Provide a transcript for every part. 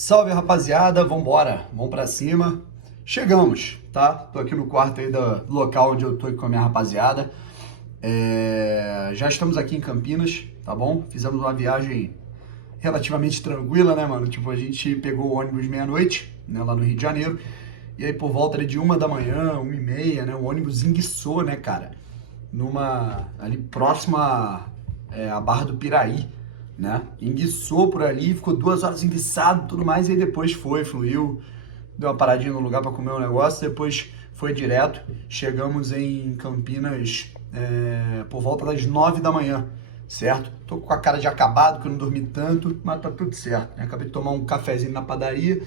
Salve, rapaziada, vambora, vamos pra cima. Chegamos, tá? Tô aqui no quarto aí do local onde eu tô com a minha rapaziada. Já estamos aqui em Campinas, tá bom? Fizemos uma viagem relativamente tranquila, né, mano? Tipo, a gente pegou o ônibus meia-noite, né, lá no Rio de Janeiro. E aí, por volta ali de 1 da manhã, 1h30, né, o ônibus enguiçou, né, cara? Ali próxima à Barra do Piraí, né? Enguiçou por ali, ficou 2 horas enguiçado e tudo mais, e aí depois fluiu, deu uma paradinha no lugar para comer um negócio, depois foi direto. Chegamos em Campinas por volta das 9 da manhã, certo? Tô com a cara de acabado, que eu não dormi tanto, mas tá tudo certo, né? Acabei de tomar um cafezinho na padaria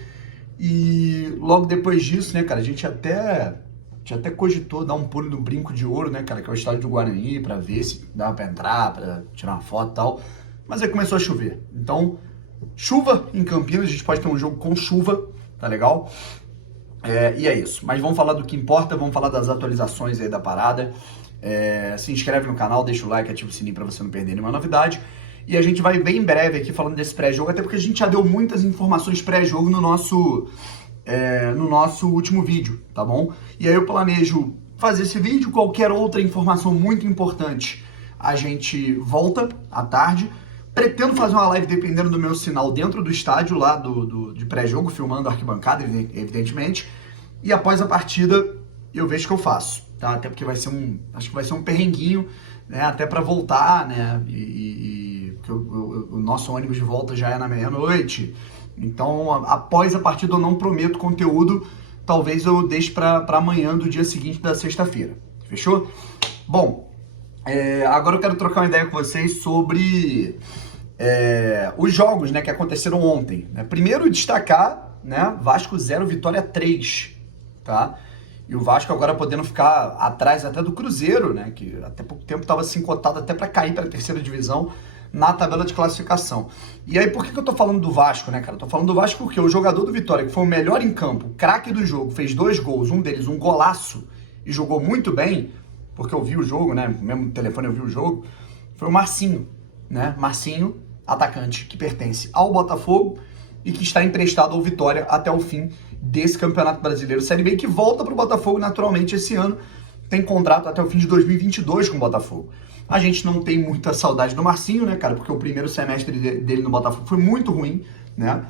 e logo depois disso, né, cara, a gente até cogitou dar um pulo no Brinco de Ouro, né, cara, que é o estádio do Guarani, pra ver se dava pra entrar, pra tirar uma foto e tal. Mas aí começou a chover. Então, chuva em Campinas, a gente pode ter um jogo com chuva, tá legal? E é isso. Mas vamos falar do que importa, vamos falar das atualizações aí da parada. Se inscreve no canal, deixa o like, ativa o sininho pra você não perder nenhuma novidade. E a gente vai bem em breve aqui falando desse pré-jogo, até porque a gente já deu muitas informações pré-jogo no nosso último vídeo, tá bom? E aí eu planejo fazer esse vídeo, qualquer outra informação muito importante, a gente volta à tarde. Pretendo fazer uma live dependendo do meu sinal dentro do estádio lá de pré-jogo, filmando a arquibancada, evidentemente. E após a partida, eu vejo o que eu faço, tá? Até porque acho que vai ser um perrenguinho, né? Até para voltar, né? Porque o nosso ônibus de volta já é na meia-noite. Então, após a partida, eu não prometo conteúdo. Talvez eu deixe para amanhã do dia seguinte da sexta-feira. Fechou? Bom, agora eu quero trocar uma ideia com vocês sobre os jogos, né, que aconteceram ontem, né? Primeiro destacar, né, Vasco 0, Vitória 3, tá? E o Vasco agora podendo ficar atrás até do Cruzeiro, né, que até pouco tempo estava assim cotado até para cair para a terceira divisão na tabela de classificação. E aí, por que eu tô falando do Vasco, né, cara? Eu tô falando do Vasco porque o jogador do Vitória, que foi o melhor em campo, craque do jogo, fez 2 gols, um deles um golaço, e jogou muito bem, porque eu vi o jogo, né, mesmo no telefone eu vi o jogo, foi o Marcinho, né? Marcinho, atacante que pertence ao Botafogo e que está emprestado ao Vitória até o fim desse Campeonato Brasileiro Série B, que volta para o Botafogo naturalmente esse ano, tem contrato até o fim de 2022 com o Botafogo. A gente não tem muita saudade do Marcinho, né, cara, porque o primeiro semestre dele no Botafogo foi muito ruim, né?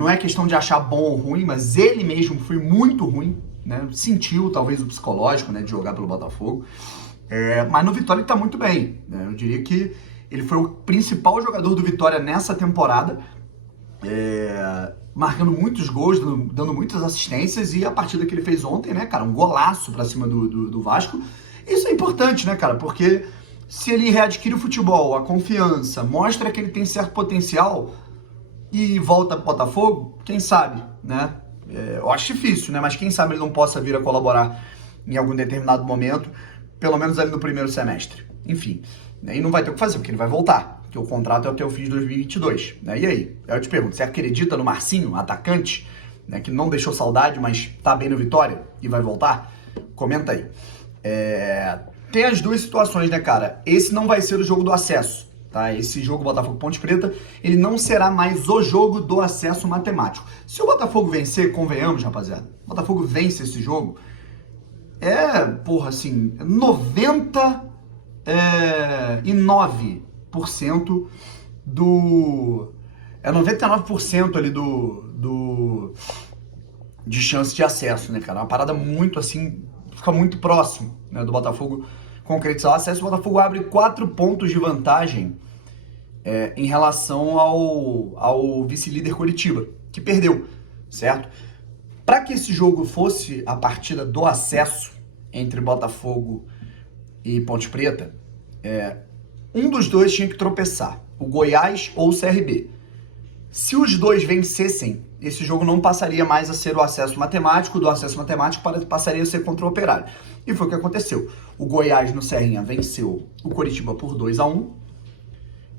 Não é questão de achar bom ou ruim, mas ele mesmo foi muito ruim, né? Sentiu talvez o psicológico, né, de jogar pelo Botafogo. Mas no Vitória ele tá muito bem, né? Eu diria que ele foi o principal jogador do Vitória nessa temporada, marcando muitos gols, dando muitas assistências, e a partida que ele fez ontem, né, cara, um golaço pra cima do Vasco. Isso é importante, né, cara, porque se ele readquire o futebol, a confiança, mostra que ele tem certo potencial e volta pro Botafogo, quem sabe, né? Eu acho difícil, né, mas quem sabe ele não possa vir a colaborar em algum determinado momento, pelo menos ali no primeiro semestre. Enfim, né, e não vai ter o que fazer, porque ele vai voltar, porque o contrato é até o fim de 2022. Né? E aí? Eu te pergunto, você acredita no Marcinho, atacante, né, que não deixou saudade, mas tá bem no Vitória e vai voltar? Comenta aí. Tem as duas situações, né, cara? Esse não vai ser o jogo do acesso, tá? Esse jogo Botafogo Ponte Preta, ele não será mais o jogo do acesso matemático. Se o Botafogo vencer, convenhamos, rapaziada, o Botafogo vence esse jogo, assim, 99% do... 99% ali de chance de acesso, né, cara? Uma parada muito, assim, fica muito próximo, né, do Botafogo concretizar o acesso. O Botafogo abre 4 pontos de vantagem em relação ao vice-líder Coritiba, que perdeu, certo? Para que esse jogo fosse a partida do acesso entre Botafogo e Ponte Preta, um dos dois tinha que tropeçar, o Goiás ou o CRB. Se os dois vencessem, esse jogo não passaria mais a ser o acesso matemático, do acesso matemático passaria a ser contra o Operário. E foi o que aconteceu. O Goiás no Serrinha venceu o Coritiba por 2-1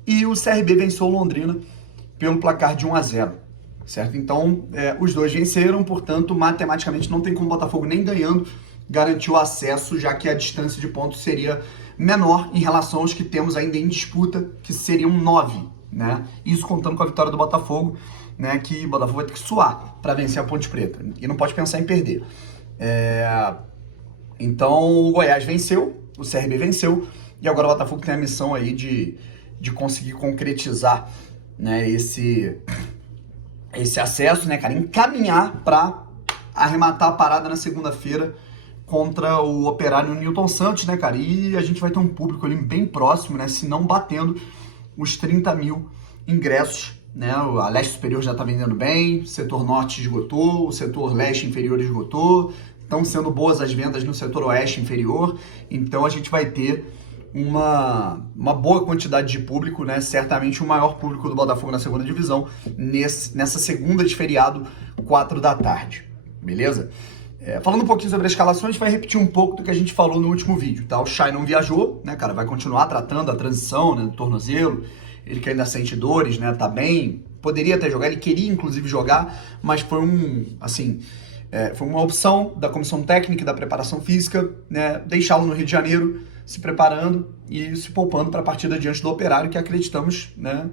e o CRB venceu o Londrina pelo placar de 1-0, certo? Então, os dois venceram, portanto, matematicamente não tem como o Botafogo nem ganhando garantir o acesso, já que a distância de pontos seria menor em relação aos que temos ainda em disputa, que seriam 9, né? Isso contando com a vitória do Botafogo, né? Que o Botafogo vai ter que suar para vencer a Ponte Preta e não pode pensar em perder. Então o Goiás venceu, o CRB venceu e agora o Botafogo tem a missão aí de conseguir concretizar, né, esse acesso, né, cara, encaminhar para arrematar a parada na segunda-feira contra o Operário no Newton Santos, né, cara? E a gente vai ter um público ali bem próximo, né? Se não batendo os 30 mil ingressos, né? A Leste Superior já tá vendendo bem, o setor Norte esgotou, o setor Leste Inferior esgotou, estão sendo boas as vendas no setor Oeste Inferior, então a gente vai ter uma boa quantidade de público, né? Certamente o maior público do Botafogo na segunda divisão, nessa segunda de feriado, 4 da tarde, beleza? Falando um pouquinho sobre a escalação, a gente vai repetir um pouco do que a gente falou no último vídeo, tá? O Chay não viajou, né, cara? Vai continuar tratando a transição, né, do tornozelo. Ele que ainda sente dores, né? Tá bem. Poderia até jogar, ele queria inclusive jogar, mas foi foi uma opção da comissão técnica e da preparação física, né? Deixá-lo no Rio de Janeiro, se preparando e se poupando para a partida diante do Operário, que acreditamos, né,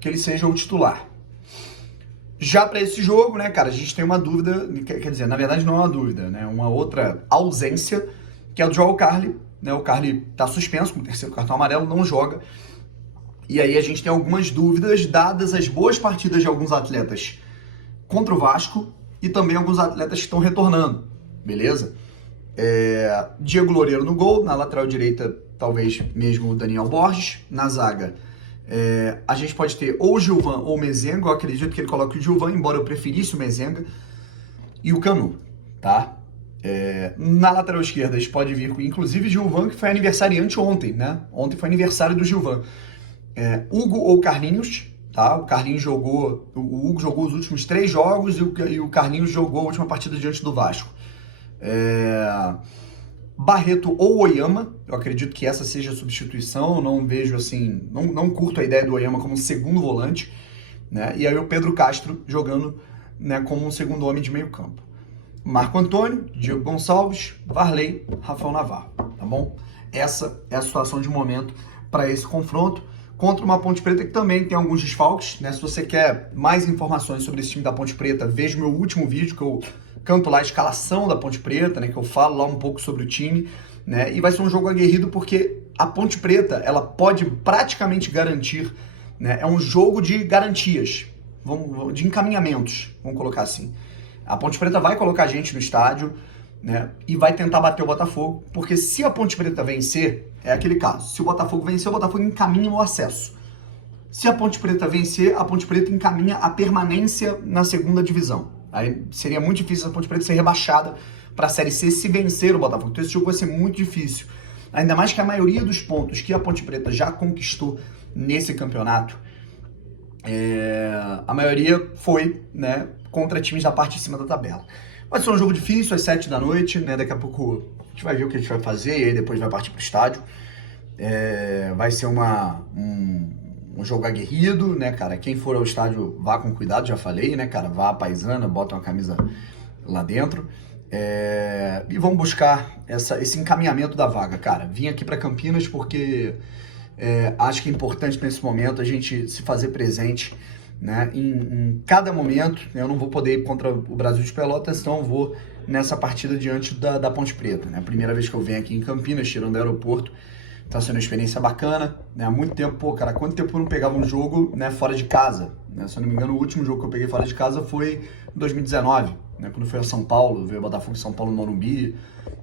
que ele seja o titular. Já para esse jogo, né, cara, a gente tem uma dúvida, quer dizer, na verdade não é uma dúvida, né, uma outra ausência, que é o Joel Carli, né, o Carli tá suspenso com o terceiro cartão amarelo, não joga, e aí a gente tem algumas dúvidas, dadas as boas partidas de alguns atletas contra o Vasco, e também alguns atletas que estão retornando, beleza? Diego Loureiro no gol, na lateral direita, talvez mesmo o Daniel Borges, na zaga, a gente pode ter ou o Gilvan ou o Mezenga. Eu acredito que ele coloque o Gilvan, embora eu preferisse o Mezenga, e o Canu, tá? Na lateral esquerda a gente pode vir com, inclusive, Gilvan, que foi aniversariante ontem, né? Ontem foi aniversário do Gilvan. Hugo ou Carlinhos, tá? O Hugo jogou os últimos 3 jogos e o Carlinhos jogou a última partida diante do Vasco. Barreto ou Oyama, eu acredito que essa seja a substituição, não vejo assim, não curto a ideia do Oyama como segundo volante, né? E aí o Pedro Castro jogando, né, como um segundo homem de meio campo. Marco Antônio, Diego Gonçalves, Varley, Rafael Navarro, tá bom? Essa é a situação de momento para esse confronto contra uma Ponte Preta que também tem alguns desfalques, né? Se você quer mais informações sobre esse time da Ponte Preta, veja o meu último vídeo que eu canto lá a escalação da Ponte Preta, né, que eu falo lá um pouco sobre o time, né, e vai ser um jogo aguerrido porque a Ponte Preta, ela pode praticamente garantir, né, é um jogo de garantias, de encaminhamentos, vamos colocar assim. A Ponte Preta vai colocar gente no estádio, né, e vai tentar bater o Botafogo, porque se a Ponte Preta vencer, é aquele caso, se o Botafogo vencer, o Botafogo encaminha o acesso. Se a Ponte Preta vencer, a Ponte Preta encaminha a permanência na segunda divisão. Aí seria muito difícil a Ponte Preta ser rebaixada para a Série C se vencer o Botafogo. Então esse jogo vai ser muito difícil. Ainda mais que a maioria dos pontos que a Ponte Preta já conquistou nesse campeonato, a maioria foi, né, contra times da parte de cima da tabela. Vai ser um jogo difícil, às 7 da noite, né? Daqui a pouco a gente vai ver o que a gente vai fazer e aí depois vai partir para o estádio. Vai ser um jogo aguerrido, né, cara? Quem for ao estádio, vá com cuidado, já falei, né, cara? Vá à paisana, bota uma camisa lá dentro. E vamos buscar esse encaminhamento da vaga, cara. Vim aqui para Campinas porque acho que é importante nesse momento a gente se fazer presente, né, em cada momento. Eu não vou poder ir contra o Brasil de Pelotas, então eu vou nessa partida diante da Ponte Preta, né? A primeira vez que eu venho aqui em Campinas, tirando do aeroporto. Tá sendo uma experiência bacana, né? Há muito tempo, pô, cara, quanto tempo eu não pegava um jogo, né, fora de casa, né? Se eu não me engano, o último jogo que eu peguei fora de casa foi em 2019, né? Quando foi a São Paulo, veio o Botafogo e São Paulo no Morumbi,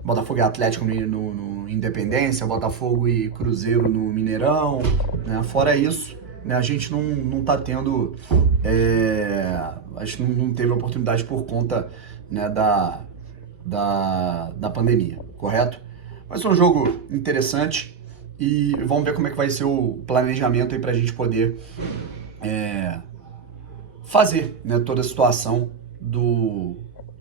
Botafogo e Atlético no Independência, Botafogo e Cruzeiro no Mineirão, né? Fora isso, né, a gente não tá tendo, a gente não teve oportunidade por conta, né, da pandemia, correto? Vai ser um jogo interessante. E vamos ver como é que vai ser o planejamento aí pra gente poder fazer, né, toda a situação do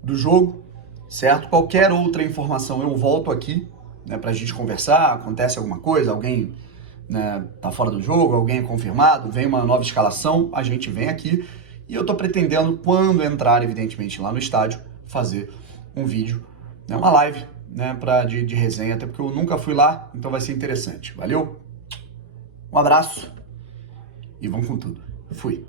jogo, certo? Qualquer outra informação eu volto aqui, né, pra gente conversar. Acontece alguma coisa, alguém, né, tá fora do jogo, alguém é confirmado, vem uma nova escalação, a gente vem aqui. E eu tô pretendendo, quando entrar, evidentemente, lá no estádio, fazer um vídeo, né, uma live, né, de resenha, até porque eu nunca fui lá, então vai ser interessante. Valeu? Um abraço e vamos com tudo. Fui.